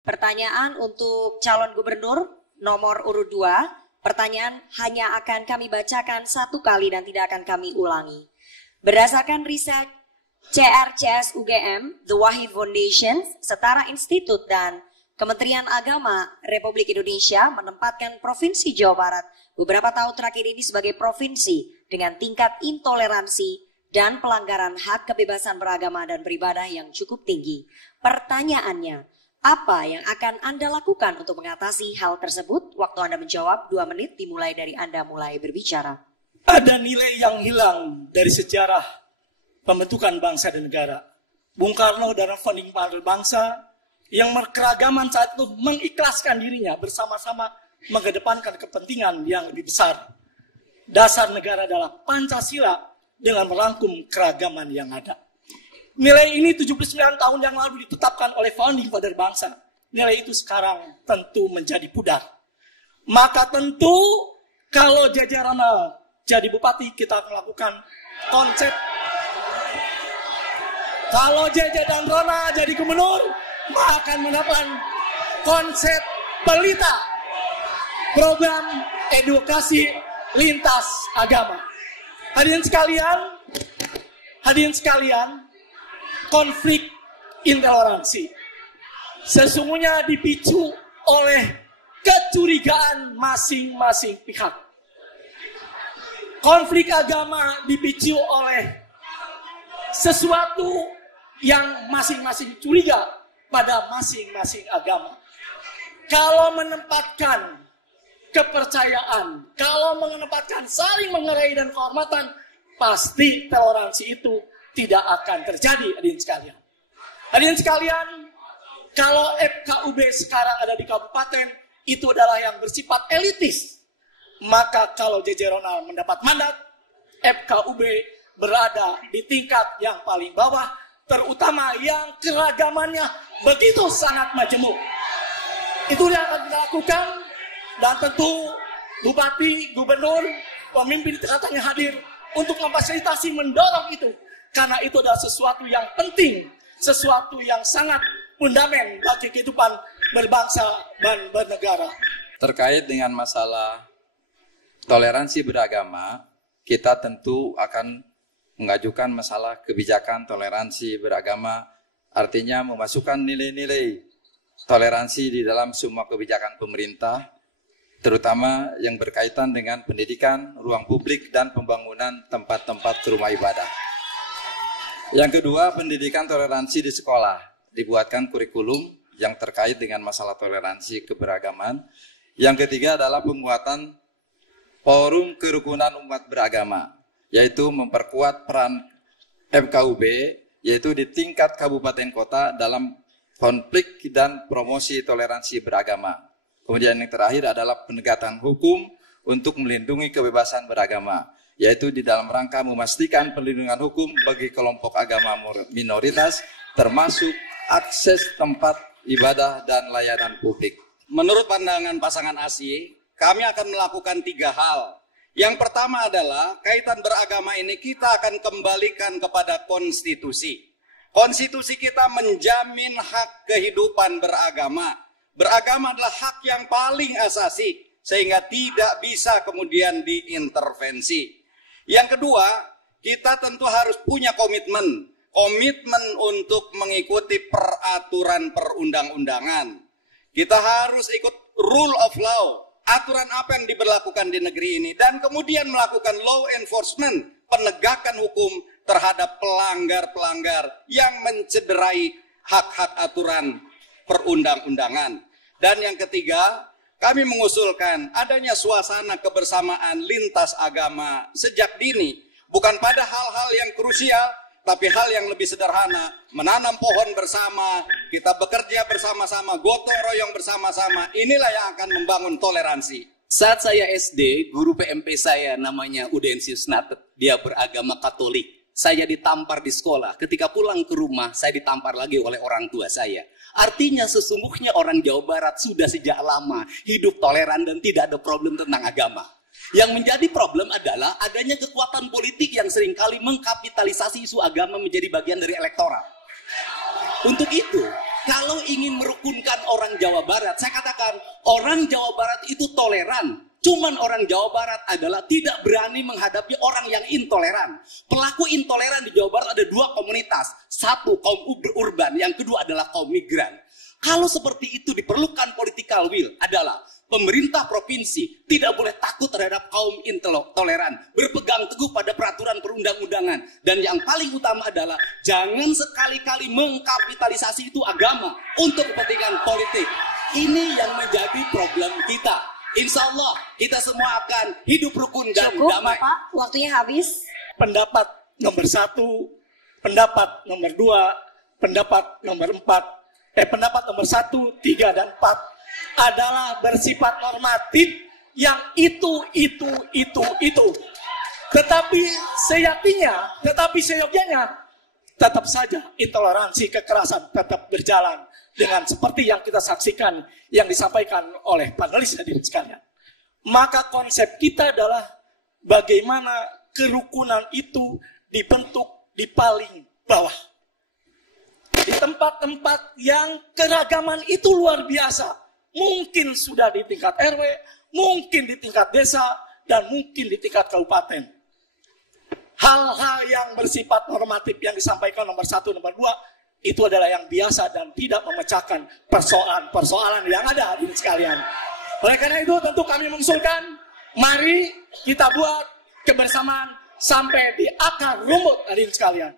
Pertanyaan untuk calon gubernur nomor urut 2. Pertanyaan hanya akan kami bacakan satu kali dan tidak akan kami ulangi. Berdasarkan riset CRCS UGM, The Wahid Foundation, Setara Institut dan Kementerian Agama Republik Indonesia menempatkan Provinsi Jawa Barat beberapa tahun terakhir ini sebagai provinsi dengan tingkat intoleransi dan pelanggaran hak kebebasan beragama dan beribadah yang cukup tinggi. Pertanyaannya, apa yang akan Anda lakukan untuk mengatasi hal tersebut? Waktu Anda menjawab 2 menit dimulai dari Anda mulai berbicara. Ada nilai yang hilang dari sejarah pembentukan bangsa dan negara. Bung Karno dan founding father bangsa yang keragaman saat itu mengikhlaskan dirinya bersama-sama mengedepankan kepentingan yang lebih besar. Dasar negara adalah Pancasila dengan merangkum keragaman yang ada. Nilai ini 79 tahun yang lalu ditetapkan oleh founding father bangsa. Nilai itu sekarang tentu menjadi pudar. Maka tentu kalau jajaran jadi bupati kita melakukan konsep. Kalau Jeje dan Rona jadi gubernur, maka akan mendapatkan konsep pelita. Program edukasi lintas agama. Hadirin sekalian, konflik intoleransi sesungguhnya dipicu oleh kecurigaan masing-masing pihak. Konflik agama dipicu oleh sesuatu yang masing-masing curiga pada masing-masing agama. Kalau menempatkan kepercayaan, kalau menempatkan saling menghargai dan kehormatan, pasti toleransi itu tidak akan terjadi, hadirin sekalian. Hadirin sekalian, kalau FKUB sekarang ada di kabupaten, itu adalah yang bersifat elitis. Maka kalau JJ Ronald mendapat mandat, FKUB berada di tingkat yang paling bawah, terutama yang keragamannya begitu sangat majemuk. Itu yang akan kita lakukan, dan tentu bupati, gubernur, pemimpin tingkatannya hadir untuk memfasilitasi, mendorong itu. Karena itu adalah sesuatu yang penting, sesuatu yang sangat fundamental bagi kehidupan berbangsa dan bernegara. Terkait dengan masalah toleransi beragama, kita tentu akan mengajukan masalah kebijakan toleransi beragama, artinya memasukkan nilai-nilai toleransi di dalam semua kebijakan pemerintah, terutama yang berkaitan dengan pendidikan, ruang publik, dan pembangunan tempat-tempat rumah ibadah. Yang kedua, pendidikan toleransi di sekolah. Dibuatkan kurikulum yang terkait dengan masalah toleransi keberagaman. Yang ketiga adalah penguatan forum kerukunan umat beragama, yaitu memperkuat peran FKUB, yaitu di tingkat kabupaten kota dalam konflik dan promosi toleransi beragama. Kemudian yang terakhir adalah penegakan hukum untuk melindungi kebebasan beragama, yaitu di dalam rangka memastikan perlindungan hukum bagi kelompok agama minoritas, termasuk akses tempat ibadah dan layanan publik. Menurut pandangan pasangan ASI, kami akan melakukan 3 hal. Yang pertama adalah kaitan beragama ini kita akan kembalikan kepada konstitusi. Konstitusi kita menjamin hak kehidupan beragama. Beragama adalah hak yang paling asasi, sehingga tidak bisa kemudian diintervensi. Yang kedua, kita tentu harus punya komitmen untuk mengikuti peraturan perundang-undangan. Kita harus ikut rule of law, aturan apa yang diberlakukan di negeri ini, dan kemudian melakukan law enforcement, penegakan hukum terhadap pelanggar-pelanggar yang mencederai hak-hak aturan perundang-undangan. Dan yang ketiga, kami mengusulkan adanya suasana kebersamaan lintas agama sejak dini, bukan pada hal-hal yang krusial, tapi hal yang lebih sederhana, menanam pohon bersama, kita bekerja bersama-sama, gotong royong bersama-sama, inilah yang akan membangun toleransi. Saat saya SD, guru PMP saya namanya Udensius Natet, dia beragama Katolik. Saya ditampar di sekolah, ketika pulang ke rumah, saya ditampar lagi oleh orang tua saya. Artinya sesungguhnya orang Jawa Barat sudah sejak lama hidup toleran dan tidak ada problem tentang agama. Yang menjadi problem adalah adanya kekuatan politik yang seringkali mengkapitalisasi isu agama menjadi bagian dari elektoral. Untuk itu, Kalau ingin merukunkan orang Jawa Barat, saya katakan orang Jawa Barat itu toleran. Cuman orang Jawa Barat adalah tidak berani menghadapi orang yang intoleran. Pelaku intoleran di Jawa Barat ada dua komunitas. Satu kaum urban, yang kedua adalah kaum migran. Kalau seperti itu diperlukan political will adalah pemerintah provinsi tidak boleh takut terhadap kaum intoleran, berpegang teguh pada peraturan perundang-undangan, dan yang paling utama adalah jangan sekali-kali mengkapitalisasi itu agama untuk kepentingan politik. Ini yang menjadi problem kita. Insya Allah kita semua akan hidup rukun dan Cukup, damai. Bapak, waktunya habis. Pendapat nomor 1, pendapat nomor 2, pendapat nomor 4, pendapat nomor 1, 3, dan 4 adalah bersifat normatif yang itu. Tetapi seyogianya tetap saja intoleransi kekerasan tetap berjalan dengan seperti yang kita saksikan yang disampaikan oleh panelis hadirin sekalian. Maka konsep kita adalah bagaimana kerukunan itu dibentuk di paling bawah. Di tempat-tempat yang keragaman itu luar biasa. Mungkin sudah di tingkat RW, mungkin di tingkat desa, dan mungkin di tingkat kabupaten. Hal-hal yang bersifat normatif yang disampaikan nomor 1, nomor 2, itu adalah yang biasa dan tidak memecahkan persoalan-persoalan yang ada hadirin sekalian. Oleh karena itu tentu kami mengusulkan, mari kita buat kebersamaan sampai di akar rumput hadirin sekalian.